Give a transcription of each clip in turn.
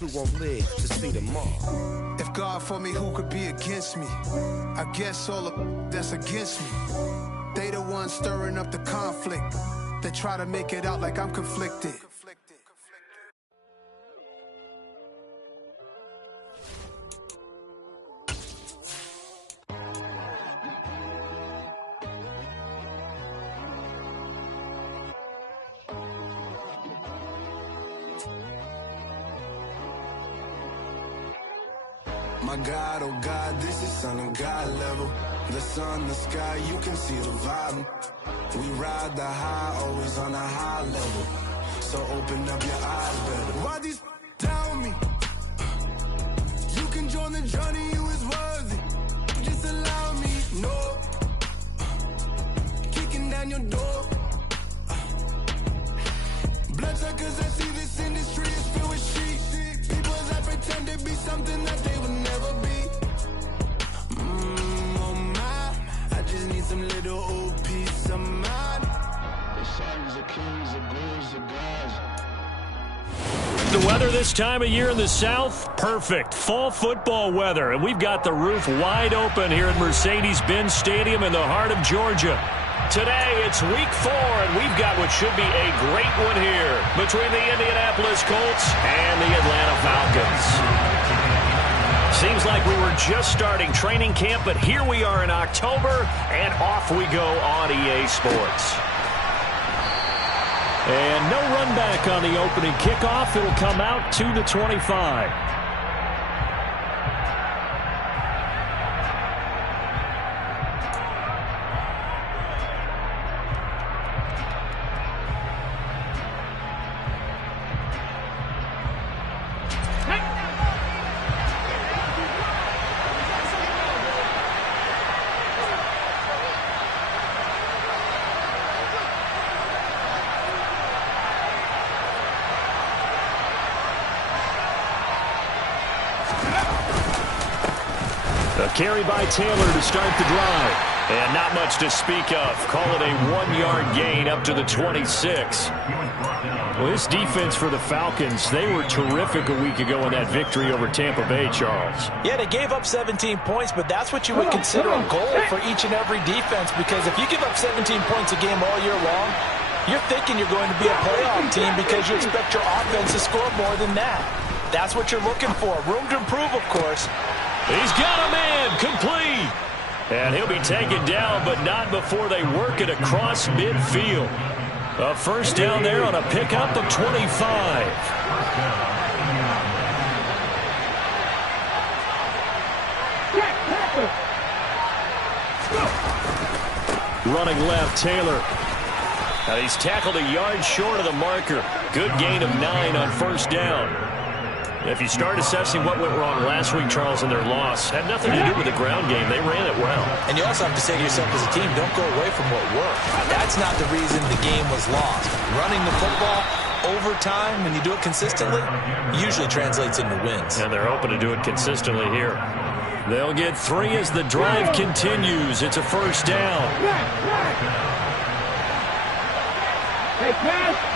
Who won't live to see tomorrow? If God for me, who could be against me? I guess all the that's against me. They the ones stirring up the conflict. They try to make it out like I'm conflicted. My God, oh God, this is Son of God level. The sun, the sky, you can see the vibe. We ride the high, always on a high level. So open up your eyes better. Why these tell me? You can join the journey, you is worthy. Just allow me, no. Kicking down your door. Bloodsuckers, I see this industry is filled with sheep. People that pretend to be something that they would never be. Oh my, I just need some little old peace of mind. The sons of kings, the ghouls, the gods. The weather this time of year in the South, perfect. Fall football weather, and we've got the roof wide open here at Mercedes-Benz Stadium in the heart of Georgia. Today, it's week 4, and we've got what should be a great one here between the Indianapolis Colts and the Atlanta Falcons. Seems like we were just starting training camp, but here we are in October, and off we go on EA Sports. And no run back on the opening kickoff. It'll come out to the 25. A carry by Taylor to start the drive. And not much to speak of. Call it a 1-yard gain up to the 26. Well, this defense for the Falcons, they were terrific a week ago in that victory over Tampa Bay, Charles. Yeah, they gave up 17 points, but that's what you would consider a goal for each and every defense, because if you give up 17 points a game all year long, you're thinking you're going to be a playoff team because you expect your offense to score more than that. That's what you're looking for. Room to improve, of course. He's got a man complete. And he'll be taken down, but not before they work it across midfield. A first down there on a pickup of 25. Running left, Taylor. Now he's tackled a yard short of the marker. Good gain of 9 on first down. If you start assessing what went wrong last week, Charles, in their loss, had nothing to do with the ground game. They ran it well. And you also have to say to yourself as a team, don't go away from what worked. That's not the reason the game was lost. Running the football over time, when you do it consistently, usually translates into wins. And they're hoping to do it consistently here. They'll get 3 as the drive continues. It's a first down. Hey, pass!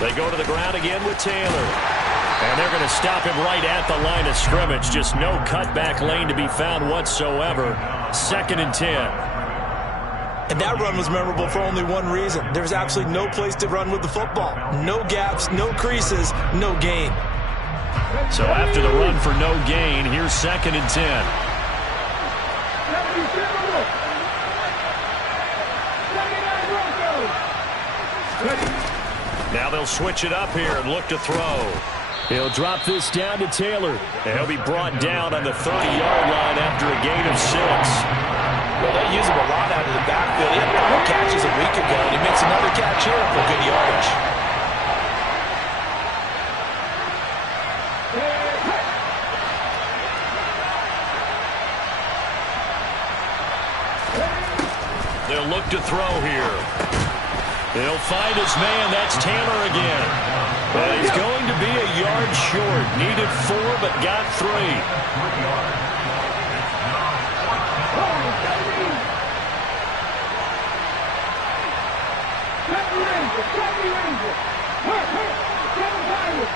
They go to the ground again with Taylor. And they're going to stop him right at the line of scrimmage. Just no cutback lane to be found whatsoever. 2nd and 10. And that run was memorable for only one reason. There was absolutely no place to run with the football. No gaps, no creases, no gain. So after the run for no gain, here's 2nd and 10. Now they'll switch it up here and look to throw. He'll drop this down to Taylor. And he'll be brought down on the 30-yard line after a gain of 6. Well, they use him a lot out of the backfield. He had 5 catches a week ago, and he makes another catch here for good yardage. They'll look to throw here. He'll find his man. That's Taylor again. And he's going to be a yard short. Needed 4, but got 3. wins it. Hurt. 7 timers.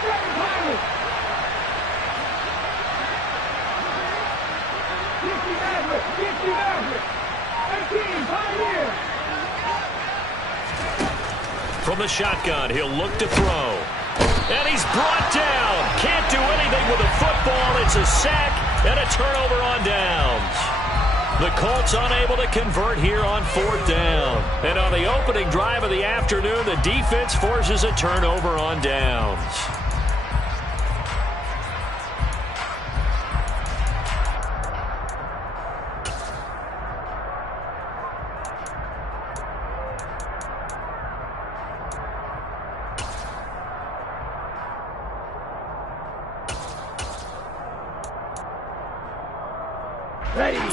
50 Maverick. 18, Pioneer. From the shotgun, he'll look to throw. And he's brought down. Can't do anything with the football. It's a sack and a turnover on downs. The Colts unable to convert here on 4th down. And on the opening drive of the afternoon, the defense forces a turnover on downs.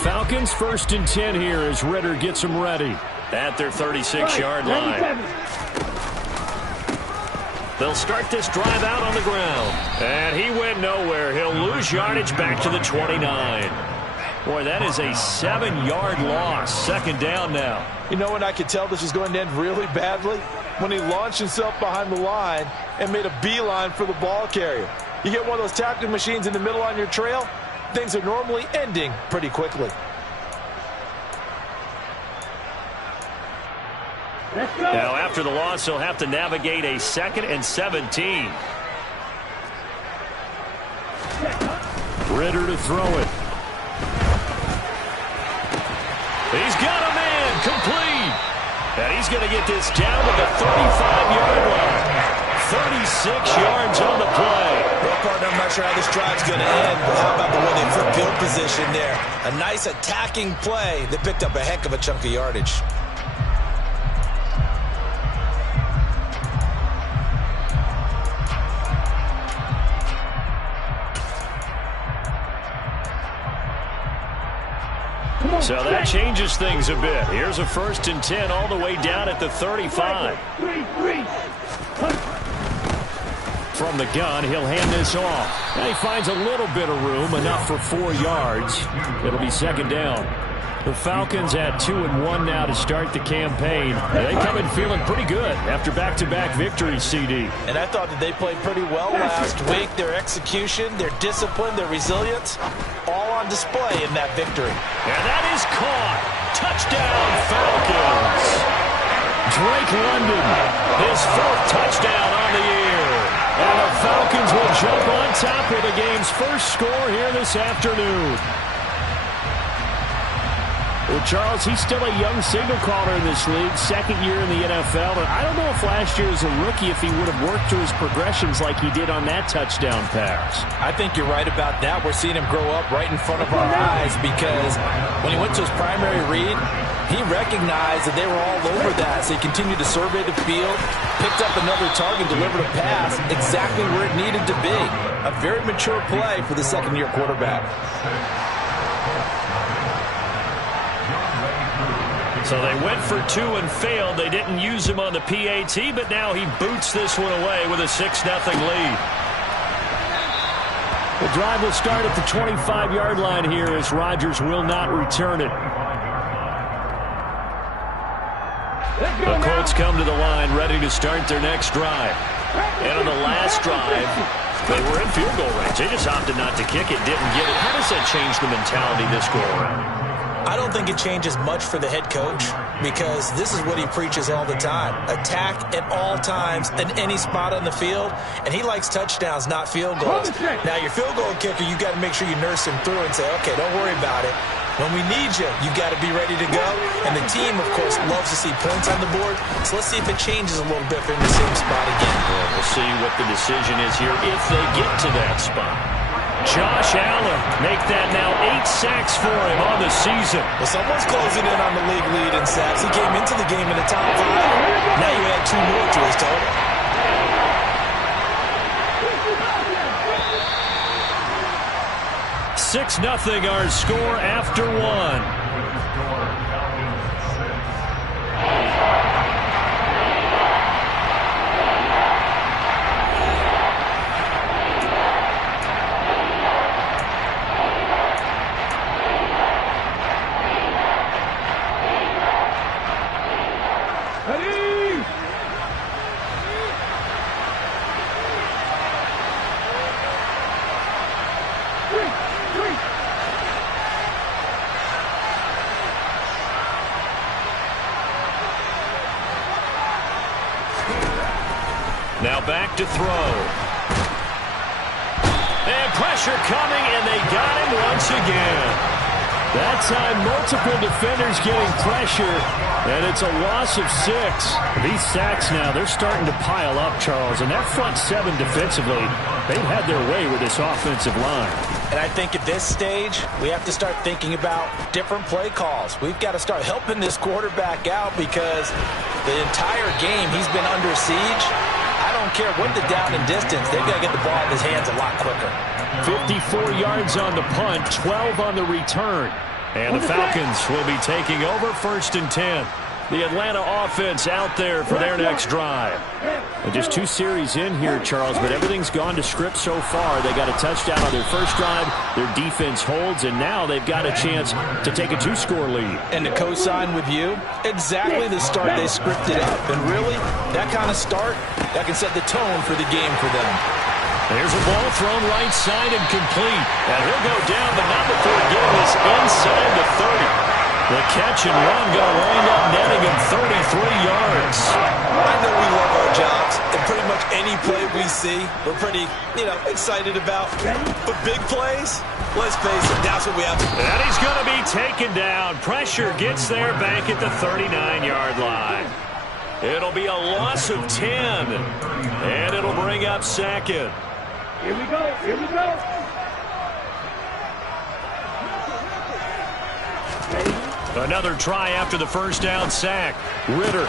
Falcons 1st and 10 here as Ritter gets them ready at their 36-yard line. They'll start this drive out on the ground. And he went nowhere. He'll lose yardage back to the 29. Boy, that is a 7-yard loss. 2nd down now. You know when I could tell this was going to end really badly? When he launched himself behind the line and made a beeline for the ball carrier. You get one of those tackling machines in the middle on your trail, things are normally ending pretty quickly. Now, after the loss, he'll have to navigate a 2nd and 17. Ritter to throw it. He's got a man complete. And he's going to get this down to the 35-yard line. 36 yards on the play. Well, partner, I'm not sure how this drive's going to end, but how about the way they flip field position there? A nice attacking play that picked up a heck of a chunk of yardage. So that changes things a bit. Here's a 1st and 10 all the way down at the 35. From the gun, he'll hand this off. And he finds a little bit of room, enough for 4 yards. It'll be 2nd down. The Falcons at 2-1 now to start the campaign. They come in feeling pretty good after back-to-back victories, CD. And I thought that they played pretty well last week. Their execution, their discipline, their resilience, all on display in that victory. And that is caught. Touchdown, Falcons. Drake London, his 4th touchdown on the year. And the Falcons will jump on top with the game's first score here this afternoon. Well, Charles, he's still a young signal caller in this league, 2nd year in the NFL. And I don't know if last year as a rookie, if he would have worked through his progressions like he did on that touchdown pass. I think you're right about that. We're seeing him grow up right in front of our eyes because when he went to his primary read, he recognized that they were all over that. So he continued to survey the field, picked up another target, delivered a pass exactly where it needed to be. A very mature play for the 2nd-year quarterback. So they went for 2 and failed. They didn't use him on the PAT, but now he boots this one away with a 6-0 lead. The drive will start at the 25-yard line here as Rodgers will not return it. The Colts come to the line ready to start their next drive. And on the last drive, they were in field goal range. They just opted not to kick it, didn't get it. How does that change the mentality this go around? I don't think it changes much for the head coach because this is what he preaches all the time. Attack at all times in any spot on the field, and he likes touchdowns, not field goals. Now, your field goal kicker, you got to make sure you nurse him through and say, okay, don't worry about it. When we need you, you got to be ready to go. And the team, of course, loves to see points on the board. So let's see if it changes a little bit from the same spot again. Well, we'll see what the decision is here if they get to that spot. Josh Allen make that now 8 sacks for him on the season. Well, someone's closing in on the league lead in sacks. He came into the game in the top 5. Now you add 2 more to his total. $6-0 our score after 1. Now back to throw. And pressure coming, and they got him once again. That time, multiple defenders getting pressure, and it's a loss of 6. These sacks now, they're starting to pile up, Charles, and that front 7 defensively, they've had their way with this offensive line. And I think at this stage, we have to start thinking about different play calls. We've got to start helping this quarterback out because the entire game he's been under siege. I don't care what the down and distance, they've got to get the ball in his hands a lot quicker. 54 yards on the punt, 12 on the return. And the Falcons will be taking over 1st and 10. The Atlanta offense out there for their next drive. And just 2 series in here, Charles, but everything's gone to script so far. They got a touchdown on their first drive. Their defense holds, and now they've got a chance to take a 2-score lead. And to co-sign with you, exactly the start they scripted up. And really, that kind of start, that can set the tone for the game for them. There's a ball thrown right side and complete. And he'll go down, but not before getting this inside the 30. The catch and run going to wind up netting him 33 yards. I know we love our jobs, and pretty much any play we see, we're pretty, excited about. But big plays, let's face it, that's what we have to do. And he's going to be taken down. Pressure gets there back at the 39-yard line. It'll be a loss of 10, and it'll bring up 2nd. Here we go. Here we go. Another try after the first down sack. Ritter.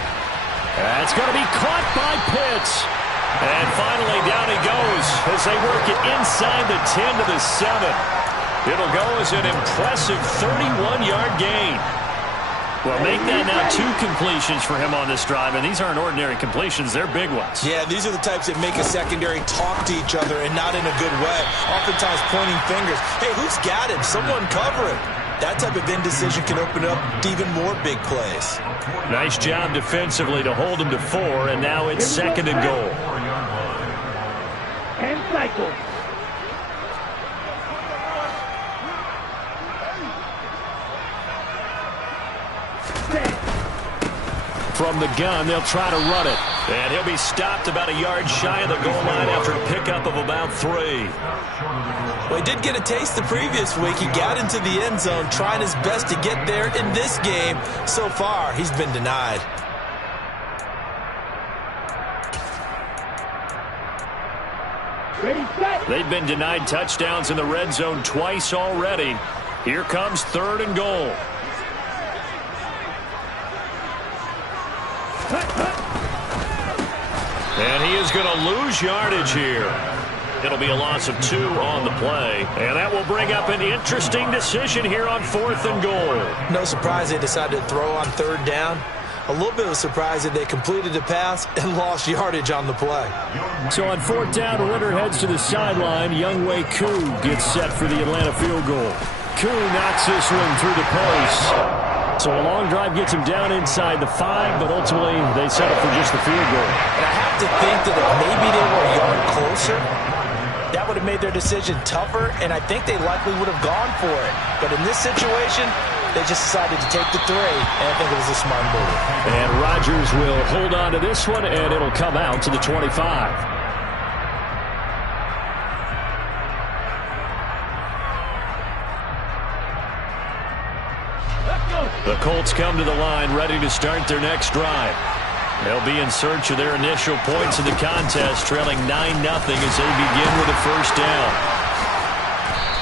That's going to be caught by Pitts. And finally down he goes as they work it inside the 10 to the 7. It'll go as an impressive 31-yard gain. Well, make that now 2 completions for him on this drive, and these aren't ordinary completions. They're big ones. Yeah, these are the types that make a secondary talk to each other and not in a good way. Oftentimes pointing fingers. Hey, who's got him? Someone cover him. That type of indecision can open up to even more big plays. Nice job defensively to hold him to 4, and now it's 2nd and goal. And cycle. From the gun, they'll try to run it. And he'll be stopped about a yard shy of the goal line after a pickup of about 3. Well, he did get a taste the previous week. He got into the end zone, trying his best to get there in this game. So far, he's been denied. Ready, set. They've been denied touchdowns in the red zone twice already. Here comes 3rd and goal. And he is going to lose yardage here. It'll be a loss of 2 on the play. And that will bring up an interesting decision here on 4th and goal. No surprise they decided to throw on 3rd down. A little bit of a surprise that they completed the pass and lost yardage on the play. So on 4th down, Ritter heads to the sideline. Younghoe Koo gets set for the Atlanta field goal. Koo knocks this one through the post. So a long drive gets him down inside the 5, but ultimately they settle for just the field goal. And I have to think that if maybe they were a yard closer, that would have made their decision tougher, and I think they likely would have gone for it. But in this situation, they just decided to take the 3, and I think it was a smart move. And Rodgers will hold on to this one, and it'll come out to the 25. The Colts come to the line ready to start their next drive. They'll be in search of their initial points in the contest, trailing 9-0 as they begin with a first down.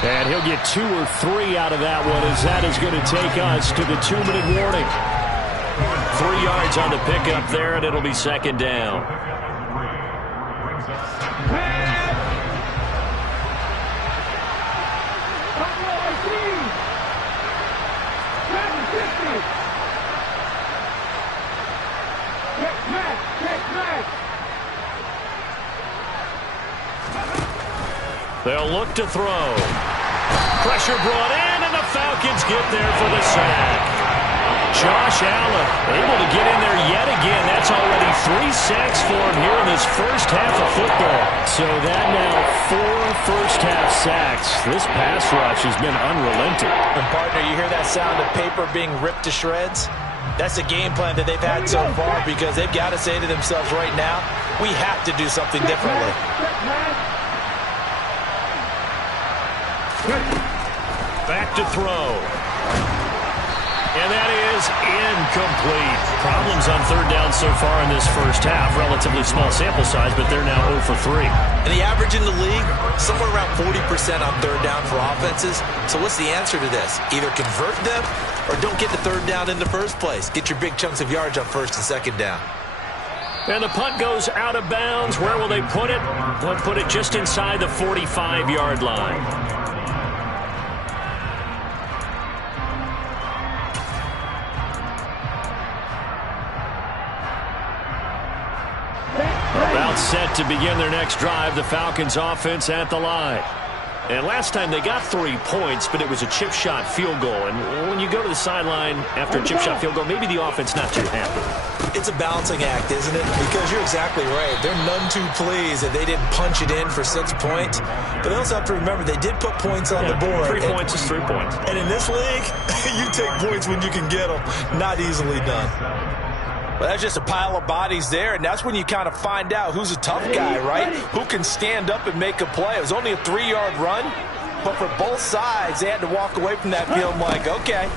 And he'll get 2 or 3 out of that one as that is going to take us to the 2-minute warning. 3 yards on the pickup there, and it'll be 2nd down. They'll look to throw. Pressure brought in, and the Falcons get there for the sack. Josh Allen able to get in there yet again. That's already 3 sacks for him here in this first half of football. So that now 4 first-half sacks. This pass rush has been unrelenting. And, partner, you hear that sound of paper being ripped to shreds? That's the game plan that they've had so far, because they've got to say to themselves right now, we have to do something differently. Back to throw. And that is incomplete. Problems on third down so far in this first half. Relatively small sample size, but they're now 0 for 3. And the average in the league, somewhere around 40% on third down for offenses. So what's the answer to this? Either convert them or don't get the third down in the first place. Get your big chunks of yards on first and second down. And the punt goes out of bounds. Where will they put it? They'll put it just inside the 45-yard line. About set to begin their next drive, the Falcons offense at the line. And last time they got 3 points, but it was a chip shot field goal. And when you go to the sideline after a chip shot field goal, maybe the offense not too happy. It's a balancing act, isn't it? Because you're exactly right. They're none too pleased that they didn't punch it in for 6 points. But they also have to remember they did put points on the board. 3 points is 3 points. And in this league, you take points when you can get them. Not easily done. But that's just a pile of bodies there, and that's when you kind of find out who's a tough guy, right? Who can stand up and make a play. It was only a 3-yard run, but for both sides, they had to walk away from that field like, okay,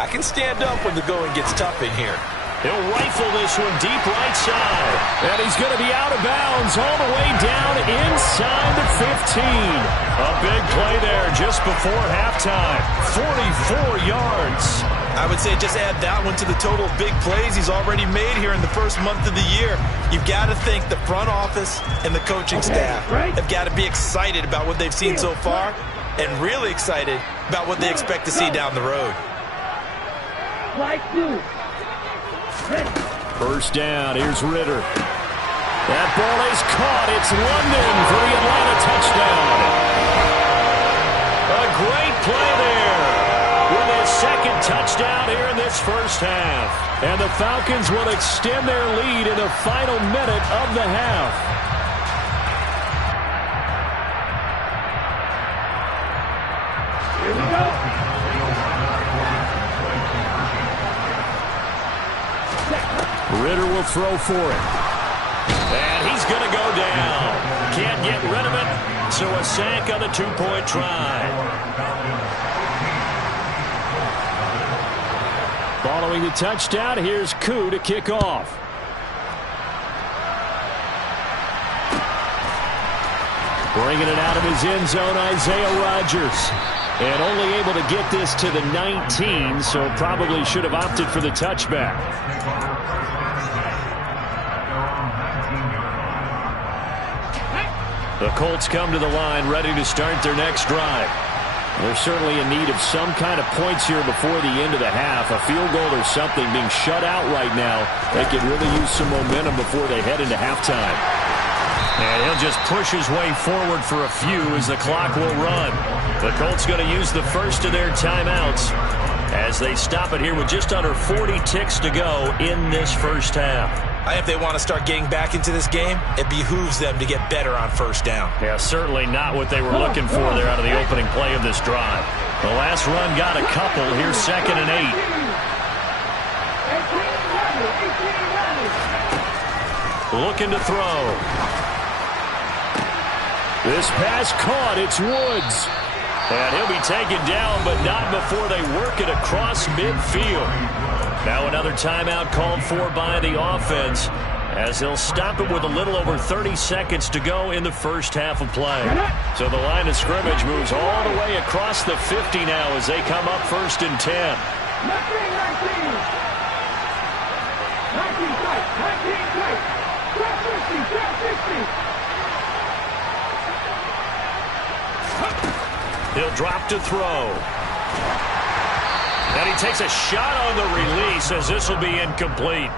I can stand up when the going gets tough in here. He'll rifle this one deep right side. And he's going to be out of bounds all the way down inside the 15. A big play there just before halftime. 44 yards. I would say just add that one to the total of big plays he's already made here in the first month of the year. You've got to think the front office and the coaching staff have got to be excited about what they've seen so far and really excited about what they expect to see down the road. First down, here's Ritter. That ball is caught. It's London for the Atlanta touchdown. A great play there with his second touchdown here in this first half. And the Falcons will extend their lead in the final minute of the half. Here we go. Ritter will throw for it. And he's going to go down. Can't get rid of it, so a sack on the 2-point try. Following the touchdown, here's Koo to kick off. Bringing it out of his end zone, Isaiah Rodgers. And only able to get this to the 19, so probably should have opted for the touchback. The Colts come to the line ready to start their next drive. They're certainly in need of some kind of points here before the end of the half. A field goal or something. Being shut out right now, they could really use some momentum before they head into halftime. And he'll just push his way forward for a few as the clock will run. The Colts going to use the first of their timeouts as they stop it here with just under 40 ticks to go in this first half. If they want to start getting back into this game, it behooves them to get better on first down. Yeah, certainly not what they were looking for there out of the opening play of this drive. The last run got a couple. Here's 2nd and 8. Looking to throw. This pass caught. It's Woods. And he'll be taken down, but not before they work it across midfield. Now another timeout called for by the offense as they'll stop it with a little over 30 seconds to go in the first half of play. So the line of scrimmage moves all the way across the 50 now as they come up 1st and 10. 19. He'll drop to throw. And he takes a shot on the release as this will be incomplete.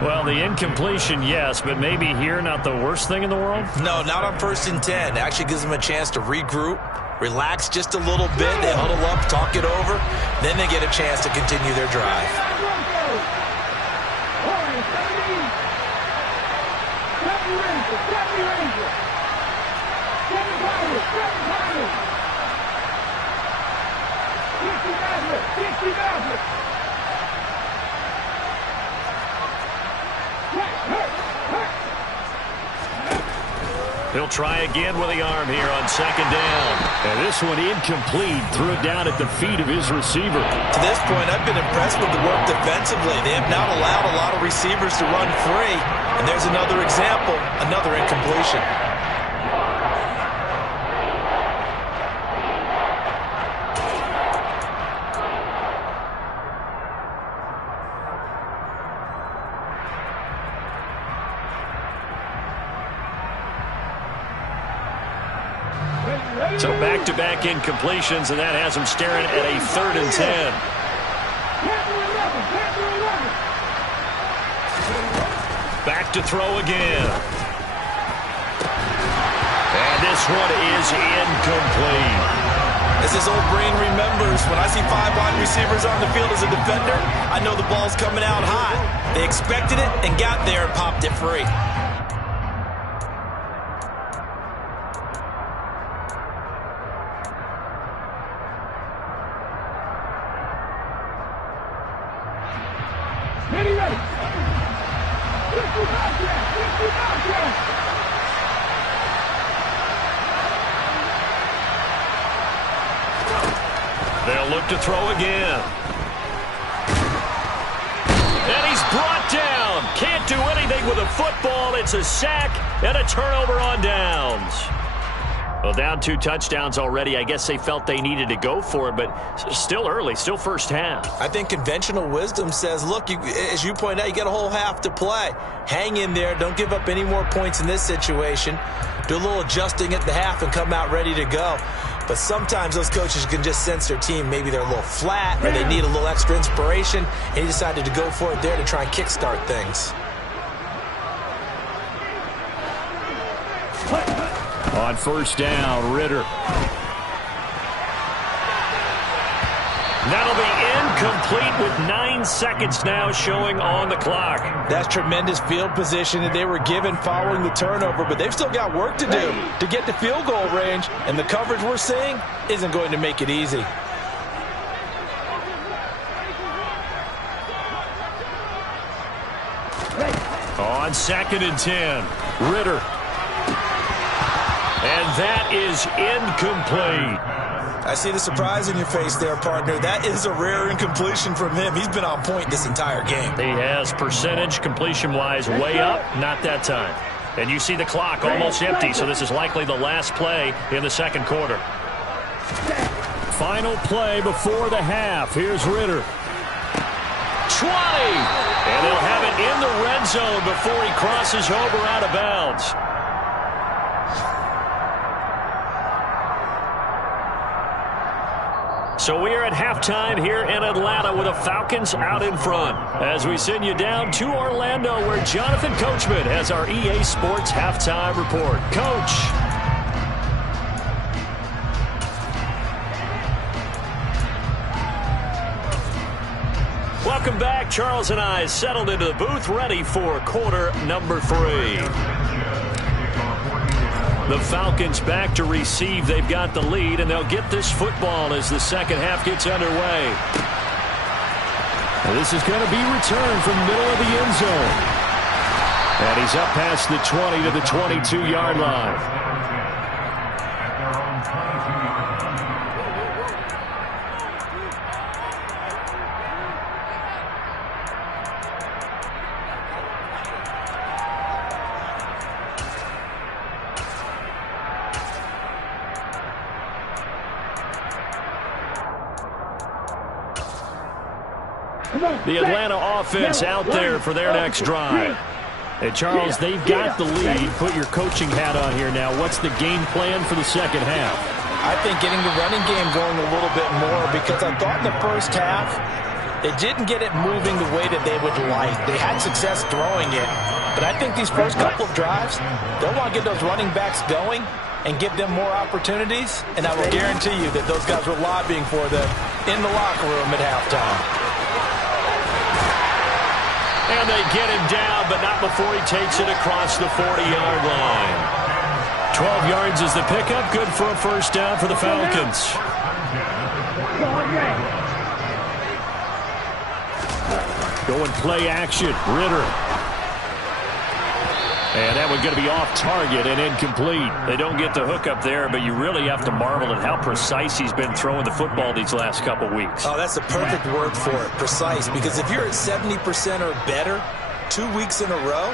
Well, the incompletion, yes, but maybe here not the worst thing in the world? No, not on 1st and 10. It actually gives them a chance to regroup, relax just a little bit. They huddle up, talk it over. Then they get a chance to continue their drive. He'll try again with the arm here on second down. And this one incomplete. Threw it down at the feet of his receiver. To this point, I've been impressed with the work defensively. They have not allowed a lot of receivers to run free. And there's another example, another incompletion. So back-to-back incompletions, and that has him staring at a 3rd and 10. Back to throw again. And this one is incomplete. As his old brain remembers, when I see 5 wide receivers on the field as a defender, I know the ball's coming out high. They expected it and got there and popped it free. They'll look to throw again. And he's brought down. Can't do anything with a football. It's a sack and a turnover on downs. Well, down 2 touchdowns already. I guess they felt they needed to go for it, but still early, still first half. I think conventional wisdom says, look, as you point out, you got a whole half to play. Hang in there. Don't give up any more points in this situation. Do a little adjusting at the half and come out ready to go. But sometimes those coaches can just sense their team. Maybe they're a little flat or they need a little extra inspiration, and he decided to go for it there to try and kickstart things. On first down, Ritter. That'll be incomplete with 9 seconds now showing on the clock. That's tremendous field position that they were given following the turnover, but they've still got work to do to get to field goal range, and the coverage we're seeing isn't going to make it easy. On 2nd and 10, Ritter. And that is incomplete. I see the surprise in your face there, partner. That is a rare incompletion from him. He's been on point this entire game. He has percentage completion-wise way up, not that time. And you see the clock almost empty, so this is likely the last play in the second quarter. Final play before the half. Here's Ritter. 20! And they'll have it in the red zone before he crosses over out of bounds. So we are at halftime here in Atlanta with the Falcons out in front. As we send you down to Orlando where Jonathan Coachman has our EA Sports halftime report. Coach. Welcome back. Charles and I settled into the booth ready for quarter number 3. The Falcons back to receive. They've got the lead, and they'll get this football as the second half gets underway. And this is going to be returned from the middle of the end zone. And he's up past the 20 to the 22-yard line. The Atlanta offense out there for their next drive. And Charles, they've got the lead. Put your coaching hat on here now. What's the game plan for the second half? I think getting the running game going a little bit more, because I thought in the first half they didn't get it moving the way that they would like. They had success throwing it. But I think these first couple of drives, they'll want to get those running backs going and give them more opportunities. And I will guarantee you that those guys were lobbying for them in the locker room at halftime. And they get him down, but not before he takes it across the 40-yard line. 12 yards is the pickup. Good for a first down for the Falcons. Going play action. Ritter. And that one's going to be off target and incomplete. They don't get the hook up there, but you really have to marvel at how precise he's been throwing the football these last couple weeks. Oh, that's the perfect word for it, precise. Because if you're at 70% or better 2 weeks in a row,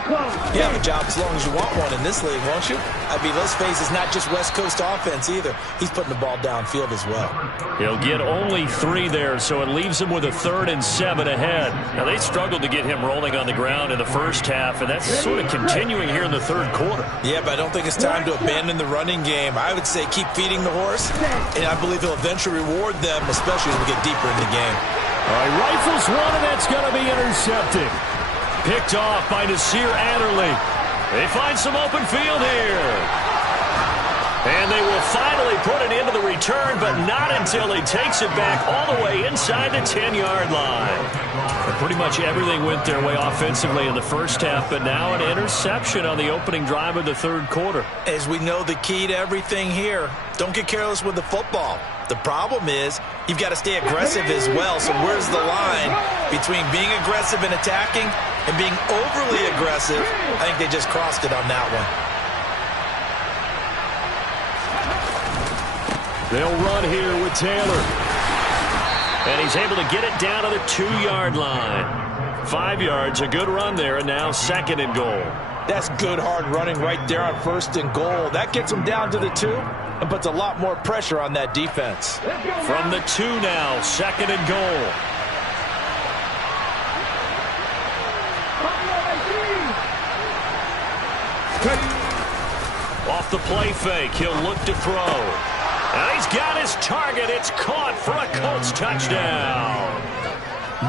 you have a job as long as you want one in this league, won't you? I mean, let's face it, it's not just West Coast offense either. He's putting the ball downfield as well. He'll get only 3 there, so it leaves him with a 3rd and 7 ahead. Now, they struggled to get him rolling on the ground in the first half, and that's sort of continuing here in the third quarter. Yeah, but I don't think it's time to abandon the running game. I would say keep feeding the horse, and I believe he'll eventually reward them, especially as we get deeper in the game. All right, rifles one, and that's going to be intercepted. Picked off by Nasir Adderley. They find some open field here. And they will finally put it into the return, but not until he takes it back all the way inside the 10-yard line. And pretty much everything went their way offensively in the first half, but now an interception on the opening drive of the third quarter. As we know, the key to everything here, don't get careless with the football. The problem is you've got to stay aggressive as well. So where's the line between being aggressive and attacking and being overly aggressive? I think they just crossed it on that one. They'll run here with Taylor. And he's able to get it down to the 2-yard line. 5 yards, a good run there, and now 2nd and goal. That's good hard running right there on 1st and goal. That gets them down to the 2 and puts a lot more pressure on that defense. From the 2 now, 2nd and goal. Off the play fake, he'll look to throw. And he's got his target. It's caught for a Colts touchdown.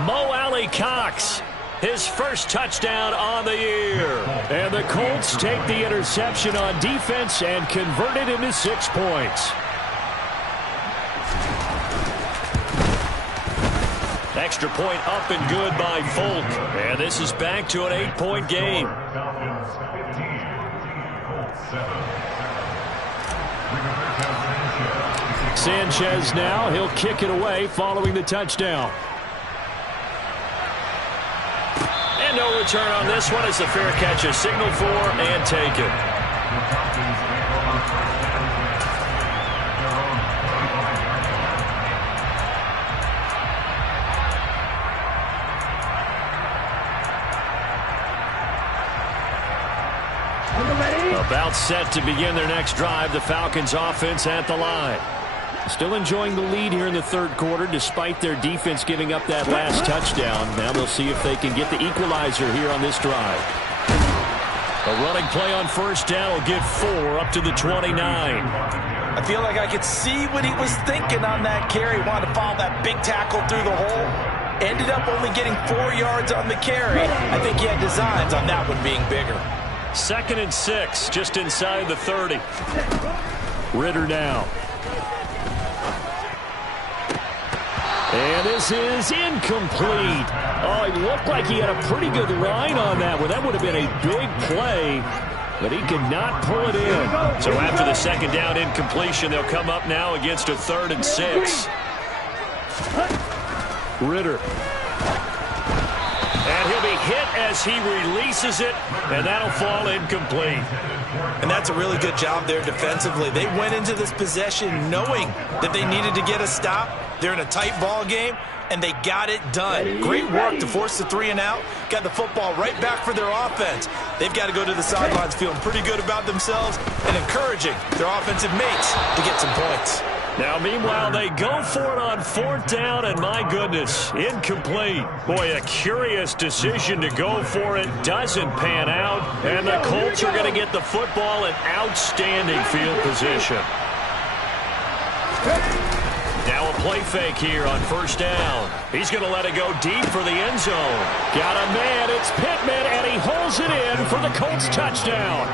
Mo Alley-Cox, his first touchdown on the year. And the Colts take the interception on defense and convert it into 6 points. Extra point up and good by Folk. And this is back to an 8-point game. Sanchez now, he'll kick it away following the touchdown. And no return on this one as the fair catch is signaled for and taken. About set to begin their next drive, the Falcons offense at the line. Still enjoying the lead here in the third quarter despite their defense giving up that last touchdown. Now they'll see if they can get the equalizer here on this drive. A running play on first down will give 4 up to the 29. I feel like I could see what he was thinking on that carry. He wanted to follow that big tackle through the hole. Ended up only getting 4 yards on the carry. I think he had designs on that one being bigger. 2nd and 6, just inside the 30. Ritter now. And this is incomplete. Oh, it looked like he had a pretty good line on that one. That would have been a big play, but he could not pull it in. So after the 2nd down incompletion, they'll come up now against a 3rd and 6. Ritter. And he'll be hit as he releases it, and that'll fall incomplete. And that's a really good job there defensively. They went into this possession knowing that they needed to get a stop. They're in a tight ball game, and they got it done. Great work to force the 3 and out. Got the football right back for their offense. They've got to go to the sidelines feeling pretty good about themselves and encouraging their offensive mates to get some points. Now, meanwhile, they go for it on 4th down, and my goodness, incomplete. Boy, a curious decision to go for it. Doesn't pan out, and the Colts are going to get the football in outstanding field position. Now a play fake here on 1st down. He's going to let it go deep for the end zone. Got a man, it's Pittman, and he holds it in for the Colts touchdown.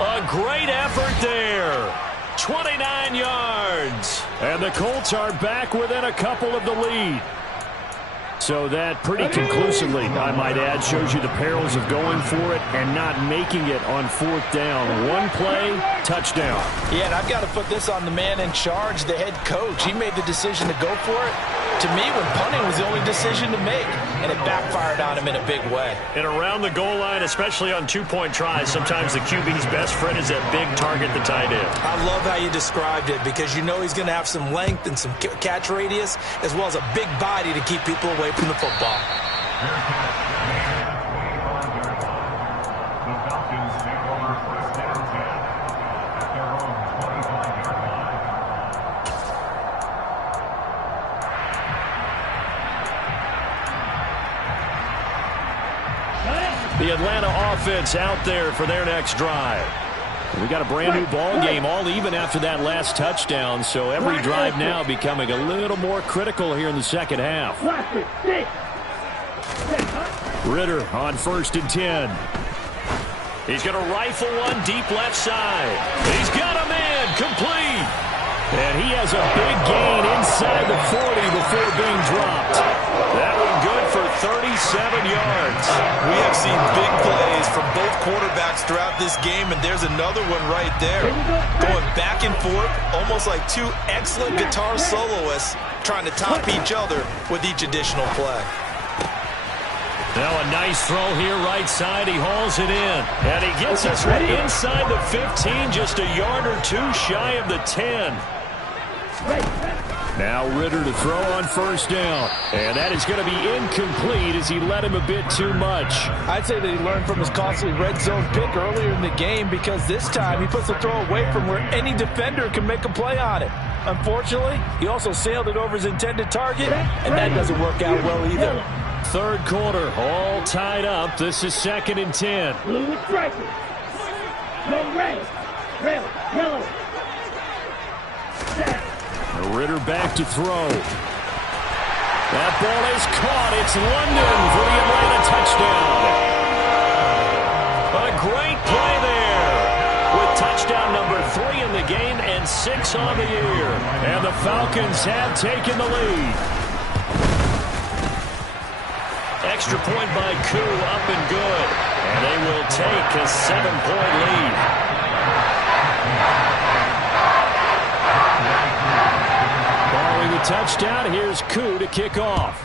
A great effort there. 29 yards. And the Colts are back within a couple of the lead. So that pretty conclusively, I might add, shows you the perils of going for it and not making it on 4th down. One play, touchdown. Yeah, and I've got to put this on the man in charge, the head coach. He made the decision to go for it. to me when punting was the only decision to make, and it backfired on him in a big way. And around the goal line, especially on two-point tries, sometimes the QB's best friend is that big target, the tight end. I love how you described it because you know he's going to have some length and some catch radius as well as a big body to keep people away from the football. The Atlanta offense out there for their next drive. We got a brand new ball game, all even after that last touchdown, so every drive now becoming a little more critical here in the second half. Ridder on 1st and 10. He's going to rifle one deep left side. He's got a man complete. And he has a big gain inside the 40 before being dropped. That one good for 37 yards. We have seen big plays from both quarterbacks throughout this game, and there's another one right there. Going back and forth, almost like two excellent guitar soloists trying to top each other with each additional play. Now a nice throw here right side. He hauls it in. And he gets us inside the 15, just a yard or two shy of the 10. Now Ridder to throw on 1st down. And that is going to be incomplete as he led him a bit too much. I'd say that he learned from his costly red zone pick earlier in the game because this time he puts the throw away from where any defender can make a play on it. Unfortunately, he also sailed it over his intended target, and that doesn't work out well either. 3rd quarter, all tied up. This is 2nd and 10. Blue with striping. No red. Red. Yellow. Ridder back to throw. That ball is caught. It's London for the Atlanta touchdown. A great play there with touchdown number 3 in the game and 6 on the year. And the Falcons have taken the lead. Extra point by Koo, up and good. And they will take a 7-point lead. Following the touchdown, here's Koo to kick off.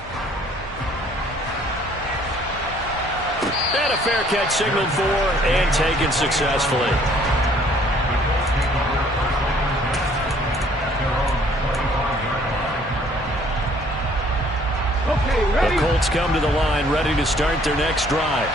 And a fair catch signaled for and taken successfully. The Colts come to the line, ready to start their next drive.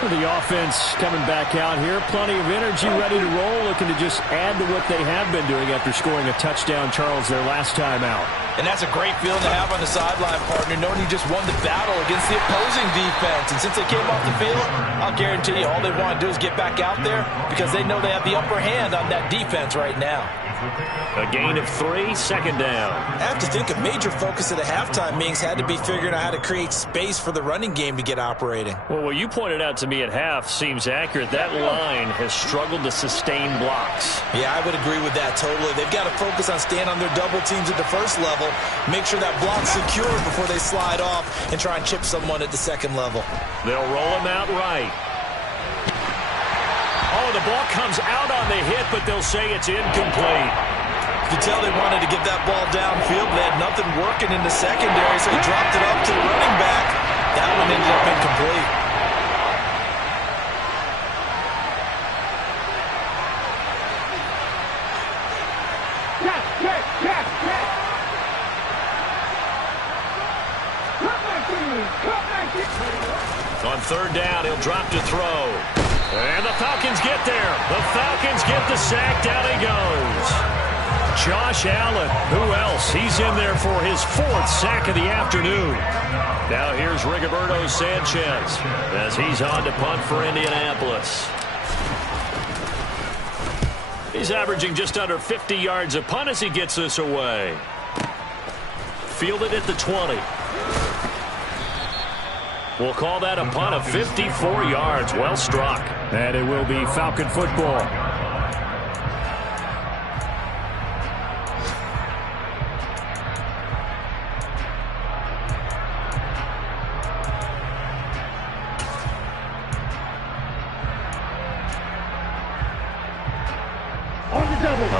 The offense coming back out here, plenty of energy, ready to roll, looking to just add to what they have been doing after scoring a touchdown, Charles, their last time out. And that's a great feeling to have on the sideline, partner, knowing you just won the battle against the opposing defense. And since they came off the field, I'll guarantee you all they want to do is get back out there because they know they have the upper hand on that defense right now. A gain of 3, 2nd down. I have to think a major focus of the halftime meetings had to be figuring out how to create space for the running game to get operating. Well, what you pointed out to me at half seems accurate. That line has struggled to sustain blocks. Yeah, I would agree with that totally. They've got to focus on staying on their double teams at the first level, make sure that block's secured before they slide off and try and chip someone at the second level. They'll roll him out right. Oh, the ball comes out on the hit, but they'll say it's incomplete. You could tell they wanted to get that ball downfield, but they had nothing working in the secondary, so he dropped it up to the running back. That one ended up incomplete. On 3rd down, he'll drop to throw. And the Falcons get there. The Falcons get the sack. Down he goes. Josh Allen. Who else? He's in there for his 4th sack of the afternoon. Now here's Rigoberto Sanchez as he's on to punt for Indianapolis. He's averaging just under 50 yards a punt as he gets this away. Fielded at the 20. We'll call that a punt of 54 yards. Well struck. And it will be Falcon football.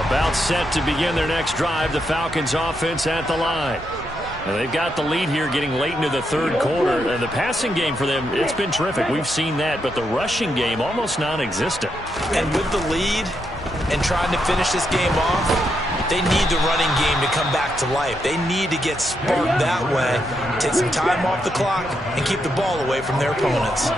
About set to begin their next drive. The Falcons offense at the line. And they've got the lead here getting late into the third quarter. And the passing game for them, it's been terrific. We've seen that. But the rushing game, almost non-existent. And with the lead and trying to finish this game off, they need the running game to come back to life. They need to get sparked that way, take some time off the clock, and keep the ball away from their opponents.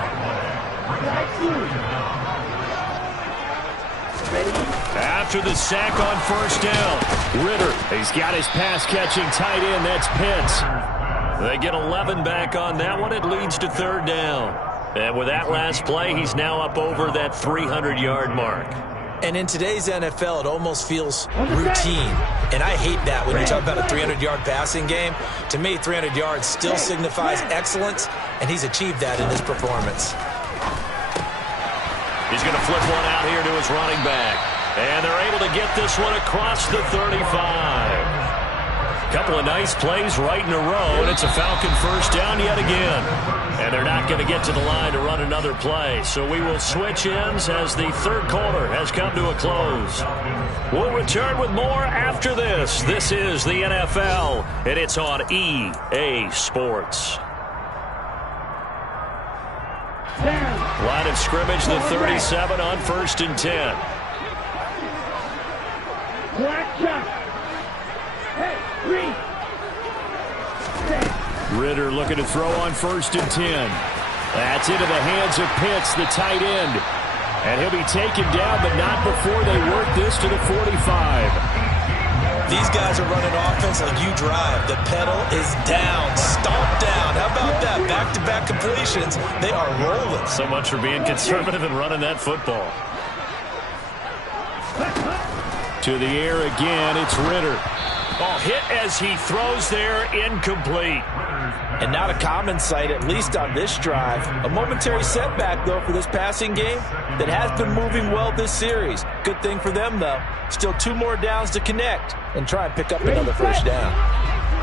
After the sack on first down, Ritter, he's got his pass-catching tight end. That's Pitts. They get 11 back on that one. It leads to third down. And with that last play, he's now up over that 300-yard mark. And in today's NFL, it almost feels routine. And I hate that when you talk about a 300-yard passing game. To me, 300 yards still signifies excellence, and he's achieved that in his performance. He's going to flip one out here to his running back. And they're able to get this one across the 35. Couple of nice plays right in a row, and it's a Falcon first down yet again. And they're not going to get to the line to run another play. So we will switch ends as the third quarter has come to a close. We'll return with more after this. This is the NFL, and it's on EA Sports. Line of scrimmage, the 37 on 1st and 10. Black shot. Hey, Reed. Ritter looking to throw on 1st and 10. That's into the hands of Pitts, the tight end. And he'll be taken down, but not before they work this to the 45. These guys are running offense like you drive. The pedal is down, stomp down. How about that? Back-to-back completions. They are rolling. So much for being conservative and running that football. To the air again, it's Ritter. Oh, hit as he throws there, incomplete. And not a common sight, at least on this drive. A momentary setback, though, for this passing game that has been moving well this series. Good thing for them, though. Still 2 more downs to connect and try and pick up another first down.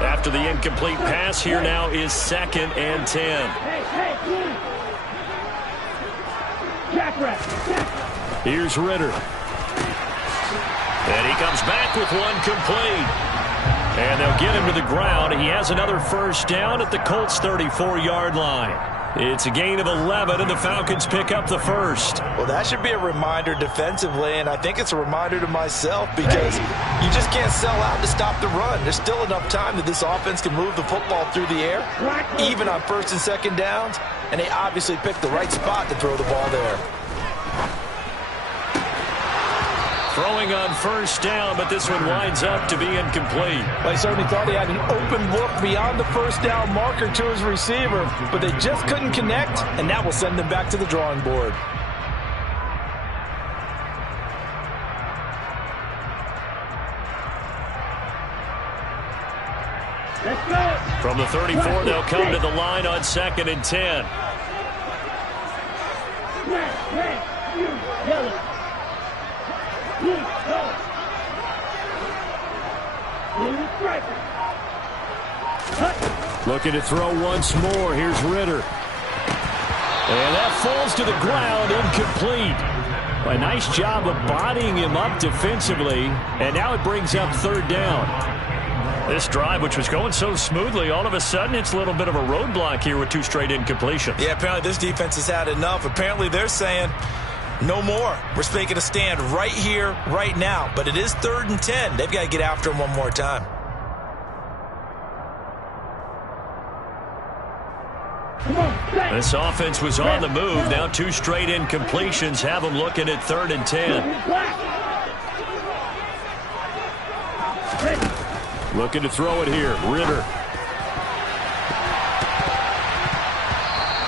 After the incomplete pass, here now is 2nd and 10. Here's Ritter. And he comes back with one complete. And they'll get him to the ground. He has another first down at the Colts' 34-yard line. It's a gain of 11, and the Falcons pick up the first. Well, that should be a reminder defensively, and I think it's a reminder to myself because you just can't sell out to stop the run. There's still enough time that this offense can move the football through the air, even on 1st and 2nd downs, and they obviously picked the right spot to throw the ball there. Throwing on first down, but this one winds up to be incomplete. Well, he certainly thought he had an open look beyond the first down marker to his receiver, but they just couldn't connect, and that will send them back to the drawing board. Let's go. From the 34, they'll come to the line on 2nd and 10. Red, yellow. Looking to throw once more. Here's Ritter. And that falls to the ground, incomplete. A nice job of bodying him up defensively. And now it brings up 3rd down. This drive, which was going so smoothly, all of a sudden it's a little bit of a roadblock here with 2 straight incompletions. Yeah, apparently this defense has had enough. Apparently they're saying, no more. We're making a stand right here, right now. But it is 3rd and 10. They've got to get after him one more time. This offense was on the move. Now 2 straight incompletions have them looking at 3rd and 10. Looking to throw it here. Ritter.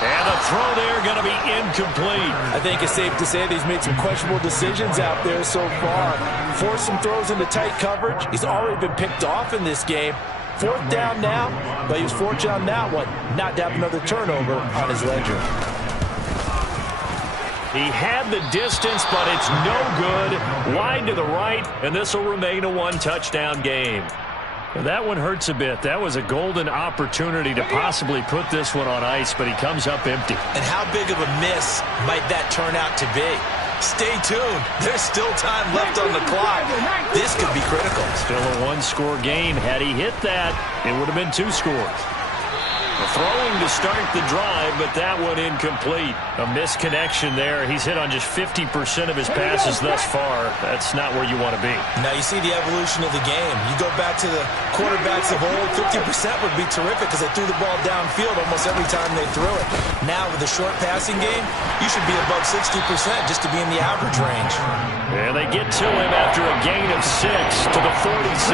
And the throw there going to be incomplete. I think it's safe to say that he's made some questionable decisions out there so far. Forced some throws into tight coverage. He's already been picked off in this game. 4th down now, but he was fortunate on that one not to have another turnover on his ledger. He had the distance, but it's no good. Wide to the right, and this will remain a 1-touchdown game. And that one hurts a bit. That was a golden opportunity to possibly put this one on ice, but he comes up empty. And how big of a miss might that turn out to be? Stay tuned. There's still time left on the clock. This could be critical. Still a one-score game. Had he hit that, it would have been 2 scores. Throwing to start the drive, but that one incomplete. A misconnection there. He's hit on just 50% of his passes thus far. That's not where you want to be. Now you see the evolution of the game. You go back to the quarterbacks of old, 50% would be terrific because they threw the ball downfield almost every time they threw it. Now with the short passing game, you should be above 60% just to be in the average range. And they get to him after a gain of 6 to the 46.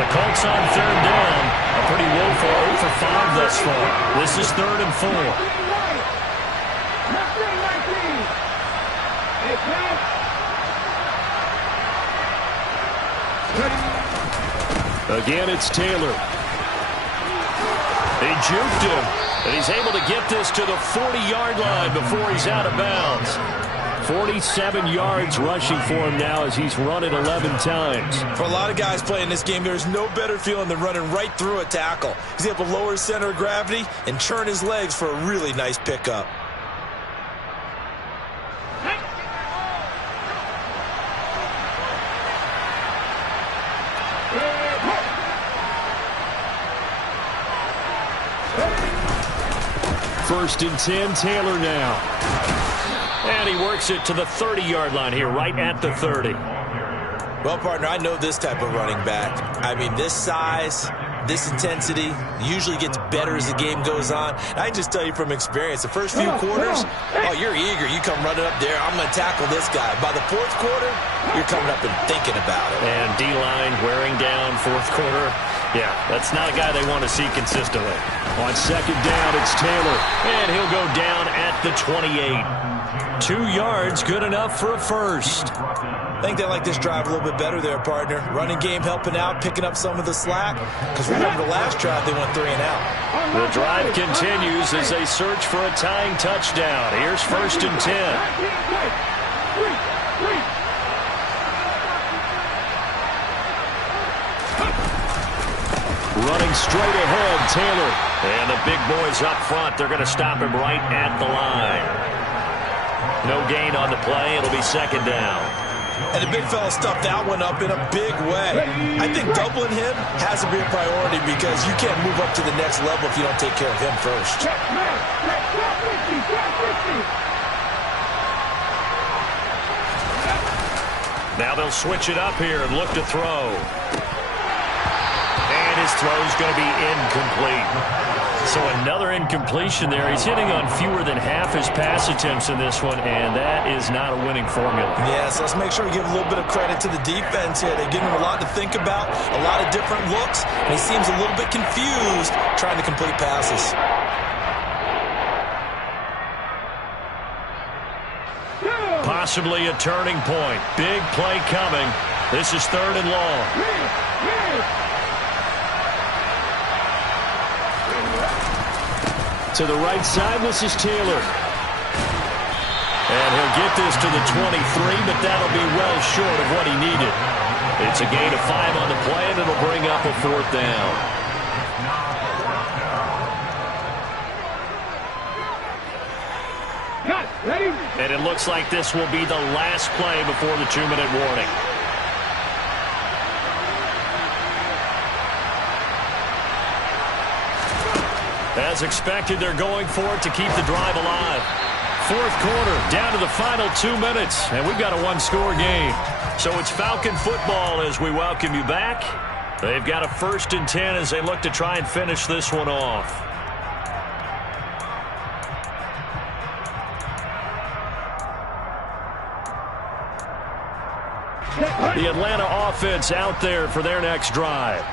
The Colts on 3rd down. A pretty woeful 0 for 5 thus far. This is 3rd and 4. Again, it's Taylor. They juked him, and he's able to get this to the 40-yard line before he's out of bounds. 47 yards rushing for him now as he's run it 11 times. For a lot of guys playing this game, there's no better feeling than running right through a tackle. He's able to lower his center of gravity and churn his legs for a really nice pickup. First and 10, Taylor now. And he works it to the 30-yard line here, right at the 30. Well, partner, I know this type of running back. I mean, this size, this intensity usually gets better as the game goes on. I can just tell you from experience, the first few quarters, oh, you're eager. You come running up there, I'm going to tackle this guy. By the 4th quarter, you're coming up and thinking about it. And D-line wearing down 4th quarter. Yeah, that's not a guy they want to see consistently. On 2nd down, it's Taylor, and he'll go down at the 28. 2 yards, good enough for a first. I think they like this drive a little bit better there, partner. Running game helping out, picking up some of the slack. Because remember the last drive, they went 3 and out. The drive continues as they search for a tying touchdown. Here's 1st and 10. Running straight ahead, Taylor. And the big boys up front, they're going to stop him right at the line. No gain on the play. It'll be 2nd down. And the big fella stuffed that one up in a big way. I think doubling him has to be a priority because you can't move up to the next level if you don't take care of him first. Now they'll switch it up here and look to throw. And his throw's going to be incomplete. So another incompletion there. He's hitting on fewer than half his pass attempts in this one, and that is not a winning formula. Yes, let's make sure we give a little bit of credit to the defense here. They give him a lot to think about, a lot of different looks, and he seems a little bit confused trying to complete passes. Possibly a turning point. Big play coming. This is 3rd and long. To the right side, this is Taylor. And he'll get this to the 23, but that'll be well short of what he needed. It's a gain of 5 on the play, and it'll bring up a 4th down. And it looks like this will be the last play before the 2-minute warning. As expected, they're going for it to keep the drive alive. 4th quarter, down to the final 2 minutes, and we've got a 1-score game. So it's Falcon football as we welcome you back. They've got a 1st and 10 as they look to try and finish this one off. The Atlanta offense out there for their next drive.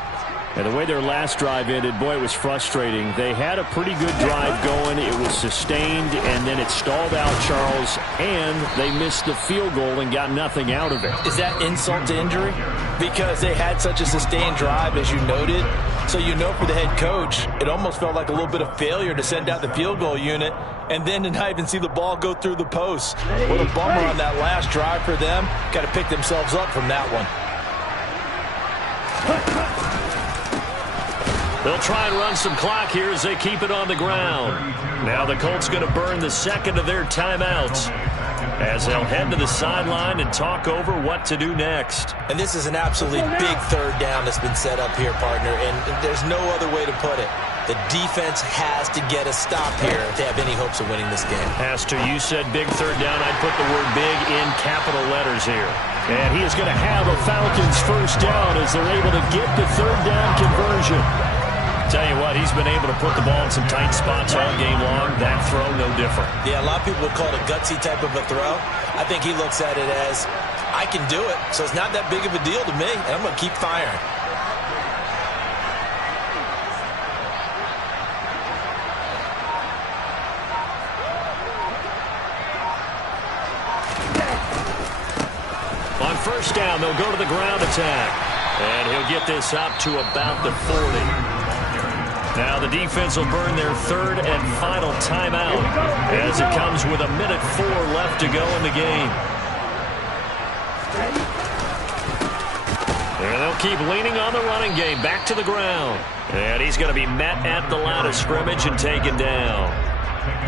And the way their last drive ended, boy, it was frustrating. They had a pretty good drive going. It was sustained, and then it stalled out, Charles, and they missed the field goal and got nothing out of it. Is that insult to injury? Because they had such a sustained drive, as you noted. So you know for the head coach, it almost felt like a little bit of failure to send out the field goal unit and then to not even see the ball go through the post. What a bummer on that last drive for them. Got to pick themselves up from that one. They'll try and run some clock here as they keep it on the ground. Now the Colts going to burn the second of their timeouts as they'll head to the sideline and talk over what to do next. And this is an absolutely big third down that's been set up here, partner, and there's no other way to put it. The defense has to get a stop here if they have any hopes of winning this game. Pastor, you said big third down. I'd put the word big in capital letters here. And he is going to have a Falcons first down as they're able to get the third down conversion. Tell you what, he's been able to put the ball in some tight spots all game long. That throw, no different. Yeah, a lot of people would call it a gutsy type of a throw. I think he looks at it as, I can do it, so it's not that big of a deal to me, and I'm going to keep firing. On first down, they'll go to the ground attack. And he'll get this up to about the 40. Now the defense will burn their third and final timeout as it comes with 1:04 left to go in the game. And they'll keep leaning on the running game back to the ground. And he's going to be met at the line of scrimmage and taken down.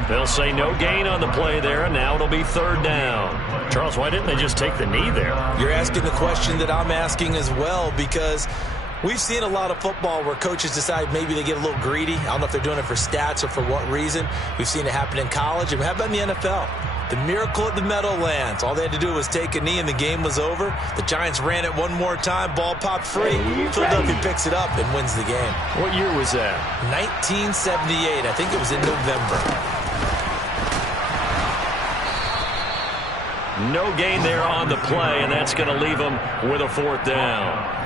They'll say no gain on the play there, and now it'll be third down. Charles, why didn't they just take the knee there? You're asking the question that I'm asking as well, because we've seen a lot of football where coaches decide maybe they get a little greedy. I don't know if they're doing it for stats or for what reason. We've seen it happen in college, and how about in the NFL? The miracle at the Meadowlands. All they had to do was take a knee, and the game was over. The Giants ran it one more time. Ball popped free. Philadelphia picks it up and wins the game. What year was that? 1978. I think it was in November. No gain there on the play, and that's going to leave them with a fourth down.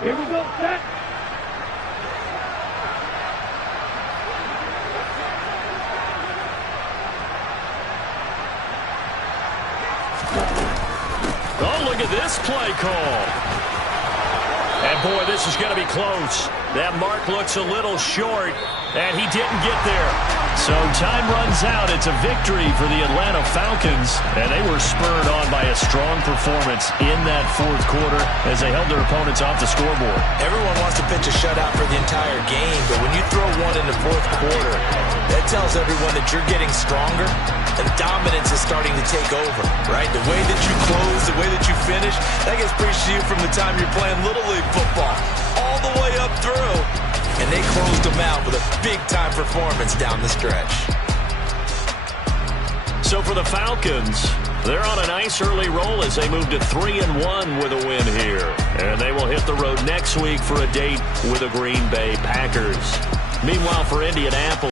Here we go, set. Oh, look at this play call. And, boy, this is going to be close. That mark looks a little short, and he didn't get there. So time runs out. It's a victory for the Atlanta Falcons, and they were spurred on by a strong performance in that fourth quarter as they held their opponents off the scoreboard. Everyone wants to pitch a shutout for the entire game, but when you throw one in the fourth quarter, that tells everyone that you're getting stronger and dominance is starting to take over, right? The way that you close, the way that you finish, that gets preached to you from the time you're playing Little League football all the way up through. And they closed them out with a big-time performance down the stretch. So for the Falcons, they're on a nice early roll as they move to 3-1 with a win here. And they will hit the road next week for a date with the Green Bay Packers. Meanwhile, for Indianapolis,